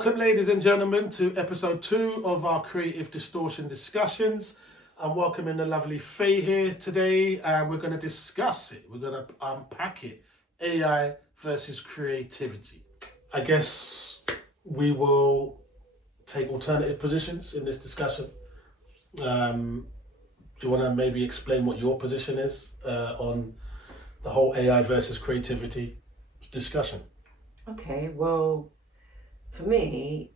Welcome, ladies and gentlemen, to episode 2 of our Creative Distortion discussions. I'm welcoming the lovely Faye here today, and we're going to discuss it. We're going to unpack it. AI versus creativity. I guess we will take alternative positions in this discussion. Do you want to maybe explain what your position is on the whole AI versus creativity discussion? Okay, well, for me,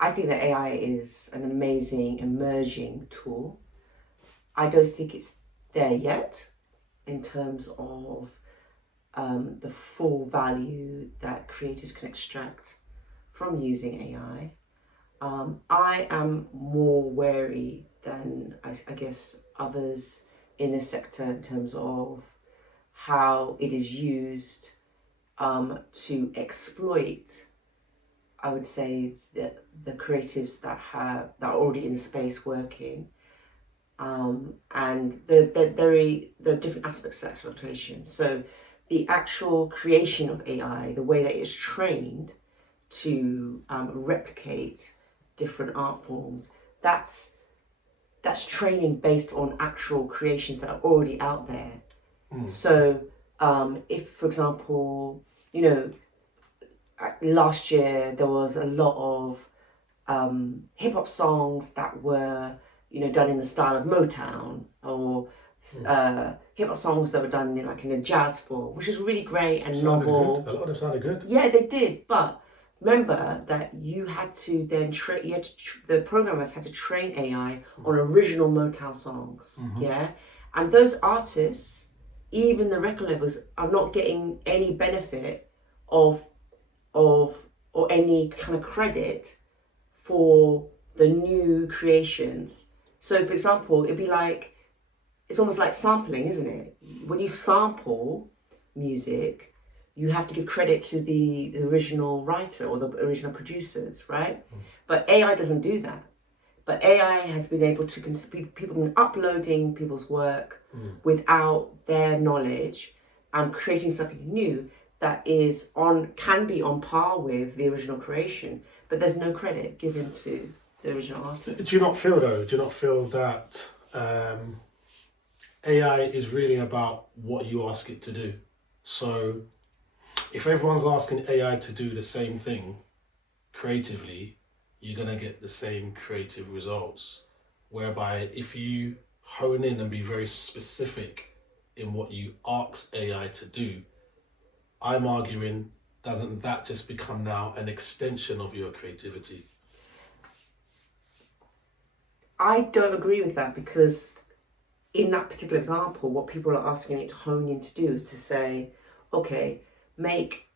I think that AI is an amazing emerging tool. I don't think it's there yet in terms of the full value that creators can extract from using AI. I am more wary than I guess others in this sector in terms of how it is used to exploit, I would say, the creatives that are already in the space working, and there are different aspects of exploitation. So the actual creation of AI, the way that it's trained to replicate different art forms, that's training based on actual creations that are already out there. So if, for example, last year there was a lot of hip-hop songs that were done in the style of Motown, or hip-hop songs that were done in a jazz form, which is really great and novel. Good. A lot of them sounded good. Yeah, they did, but remember that you had to then the programmers had to train AI on original Motown songs. Yeah, and those artists, even the record labels, are not getting any benefit of or any kind of credit for the new creations. So for example, it'd be like, it's almost like sampling, isn't it? When you sample music, you have to give credit to the original writer or the original producers, right? But AI doesn't do that. But AI has been able to, people been uploading people's work without their knowledge and creating something new that can be on par with the original creation, but there's no credit given to the original artist. Do you not feel that AI is really about what you ask it to do? So if everyone's asking AI to do the same thing creatively, you're going to get the same creative results. Whereby if you hone in and be very specific in what you ask AI to do, I'm arguing, doesn't that just become now an extension of your creativity? I don't agree with that, because in that particular example, what people are asking it to hone in to do is to say, okay, make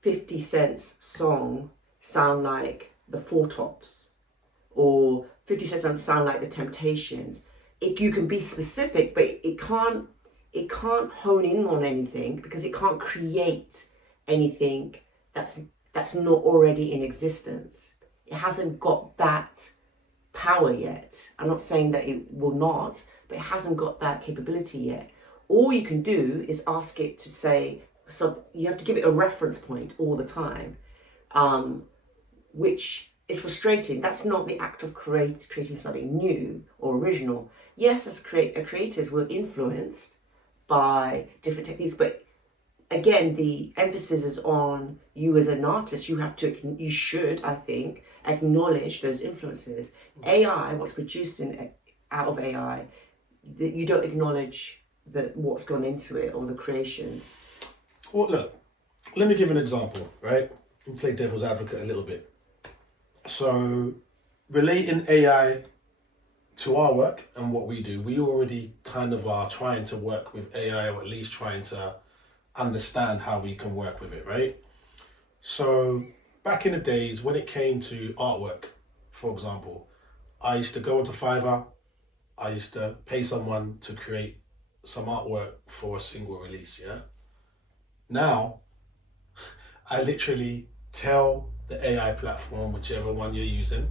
50 Cent's song sound like the Four Tops, or 50 Cent sound like the Temptations. You can be specific, but it can't hone in on anything, because it can't create anything that's not already in existence. It hasn't got that power yet. I'm not saying that it will not, but it hasn't got that capability yet. All you can do is ask it to say, so you have to give it a reference point all the time, which is frustrating. That's not the act of creating something new or original. Yes, as creators, we're influenced by different techniques, but again, the emphasis is on you as an artist. You should, I think, acknowledge those influences. AI, what's producing out of AI, that you don't acknowledge what's gone into it or the creations. Well, look, let me give an example, right? And play devil's advocate a little bit. So, relating AI to our work and what we do, we already kind of are trying to work with AI, or at least trying to understand how we can work with it, right? So back in the days when it came to artwork, for example, I used to go onto Fiverr, I used to pay someone to create some artwork for a single release, yeah? Now, I literally tell the AI platform, whichever one you're using,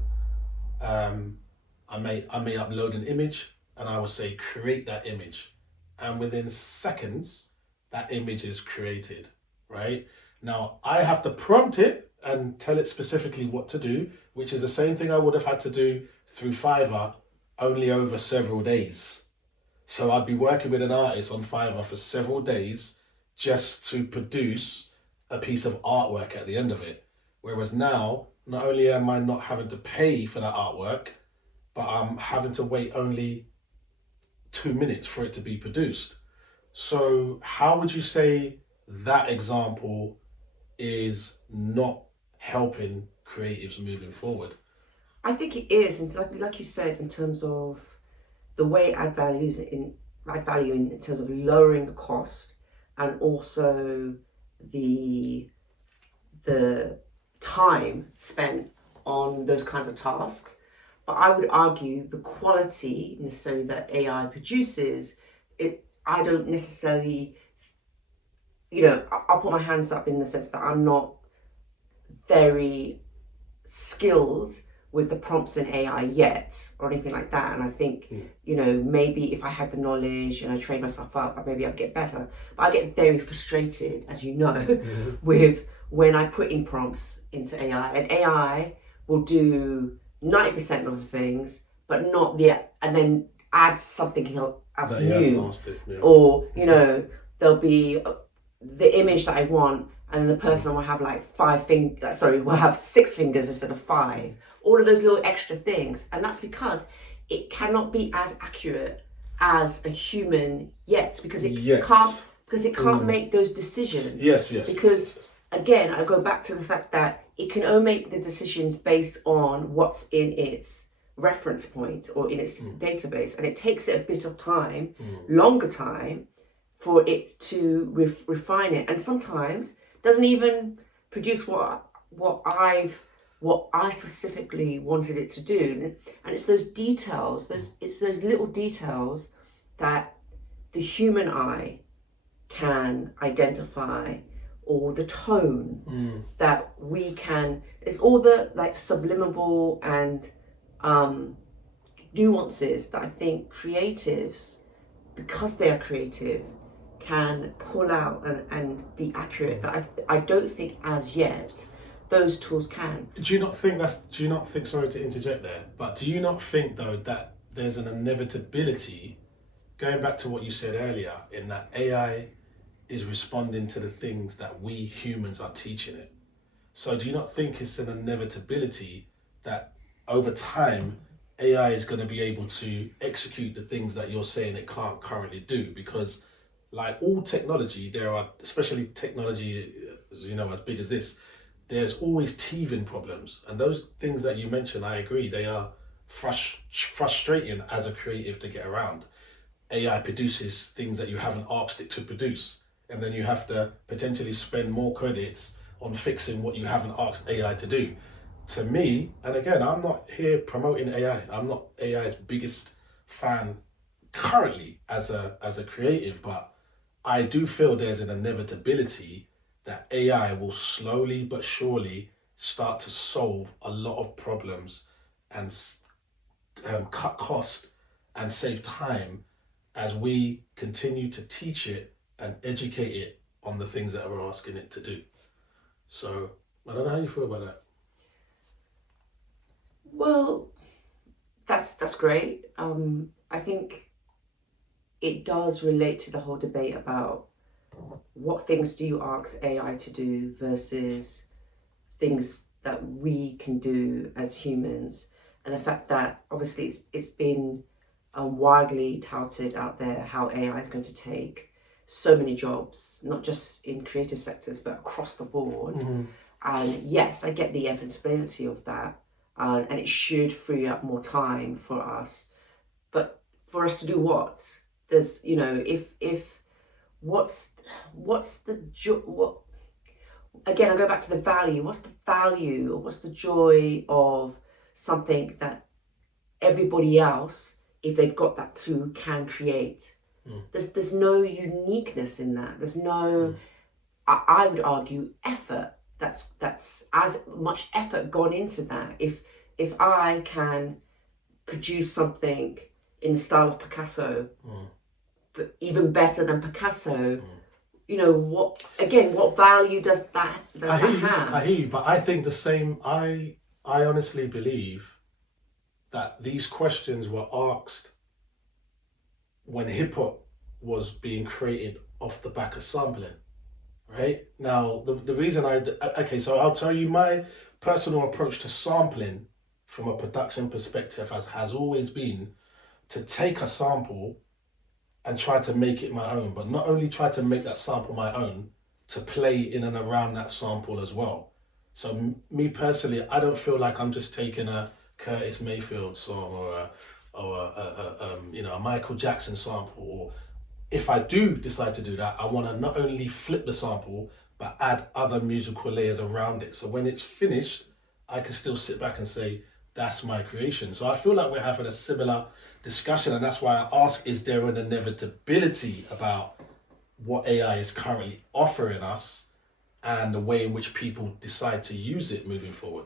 I may upload an image, and I will say, create that image. And within seconds, that image is created, right? Now, I have to prompt it and tell it specifically what to do, which is the same thing I would have had to do through Fiverr, only over several days. So I'd be working with an artist on Fiverr for several days just to produce a piece of artwork at the end of it. Whereas now, not only am I not having to pay for that artwork, but I'm having to wait only 2 minutes for it to be produced. So how would you say that example is not helping creatives moving forward? I think it is, and like you said, in terms of the way it add value in terms of lowering the cost, and also the time spent on those kinds of tasks. But I would argue the quality necessarily that AI produces, I don't necessarily, I'll put my hands up in the sense that I'm not very skilled with the prompts in AI yet or anything like that. And I think, maybe if I had the knowledge and I trained myself up, maybe I'd get better. But I get very frustrated, as you know, with when I put in prompts into AI. And AI will do 90% of the things, but not yet, and then add something else new. Or, there'll be the image that I want, and the person will have like will have 6 fingers instead of 5. All of those little extra things. And that's because it cannot be as accurate as a human yet, because it can't make those decisions. Yes. Because again, I go back to the fact that it can only make the decisions based on what's in its reference point or in its database, and it takes it a bit of time, longer time, for it to refine it, and sometimes doesn't even produce what I specifically wanted it to do. And it's those details, it's those little details that the human eye can identify, or the tone that we can, it's all the like subliminal and nuances that I think creatives, because they are creative, can pull out and be accurate, that I don't think as yet those tools can. Do you not think, sorry to interject there, but do you not think though that there's an inevitability, going back to what you said earlier, in that AI is responding to the things that we humans are teaching it? So do you not think it's an inevitability that over time AI is going to be able to execute the things that you're saying it can't currently do? Because like all technology, there are, especially technology, as big as this, there's always teething problems. And those things that you mentioned, I agree, they are frustrating as a creative to get around. AI produces things that you haven't asked it to produce. And then you have to potentially spend more credits on fixing what you haven't asked AI to do. To me, and again, I'm not here promoting AI. I'm not AI's biggest fan currently as a creative, but I do feel there's an inevitability that AI will slowly but surely start to solve a lot of problems and cut cost and save time as we continue to teach it and educate it on the things that we're asking it to do. So I don't know how you feel about that. Well, that's great. I think it does relate to the whole debate about what things do you ask AI to do versus things that we can do as humans, and the fact that obviously it's been widely touted out there how AI is going to take so many jobs, not just in creative sectors but across the board. And yes, I get the inevitability of that, and it should free up more time for us. But for us to do what? There's, if what's the what? Again, I go back to the value. What's the value, or what's the joy of something that everybody else, if they've got that tool, can create? There's no uniqueness in that. There's no, I would argue, effort. That's as much effort gone into that. If I can produce something in the style of Picasso, but even better than Picasso, what value does that have? I hear you, but I think the same. I honestly believe that these questions were asked when hip hop was being created off the back of sampling. Right now, the reason so I'll tell you my personal approach to sampling from a production perspective has always been to take a sample and try to make it my own, but not only try to make that sample my own, to play in and around that sample as well. So me personally, I don't feel like I'm just taking a Curtis Mayfield song or a Michael Jackson sample, or if I do decide to do that, I want to not only flip the sample but add other musical layers around it. So when it's finished, I can still sit back and say, that's my creation. So I feel like we're having a similar discussion, and that's why I ask, is there an inevitability about what AI is currently offering us and the way in which people decide to use it moving forward?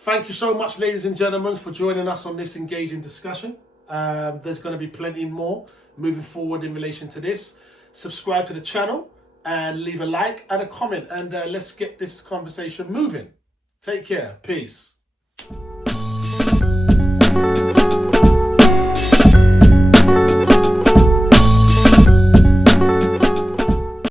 Thank you so much, ladies and gentlemen, for joining us on this engaging discussion. There's going to be plenty more moving forward in relation to this. Subscribe to the channel and leave a like and a comment, and let's get this conversation moving. Take care. Peace.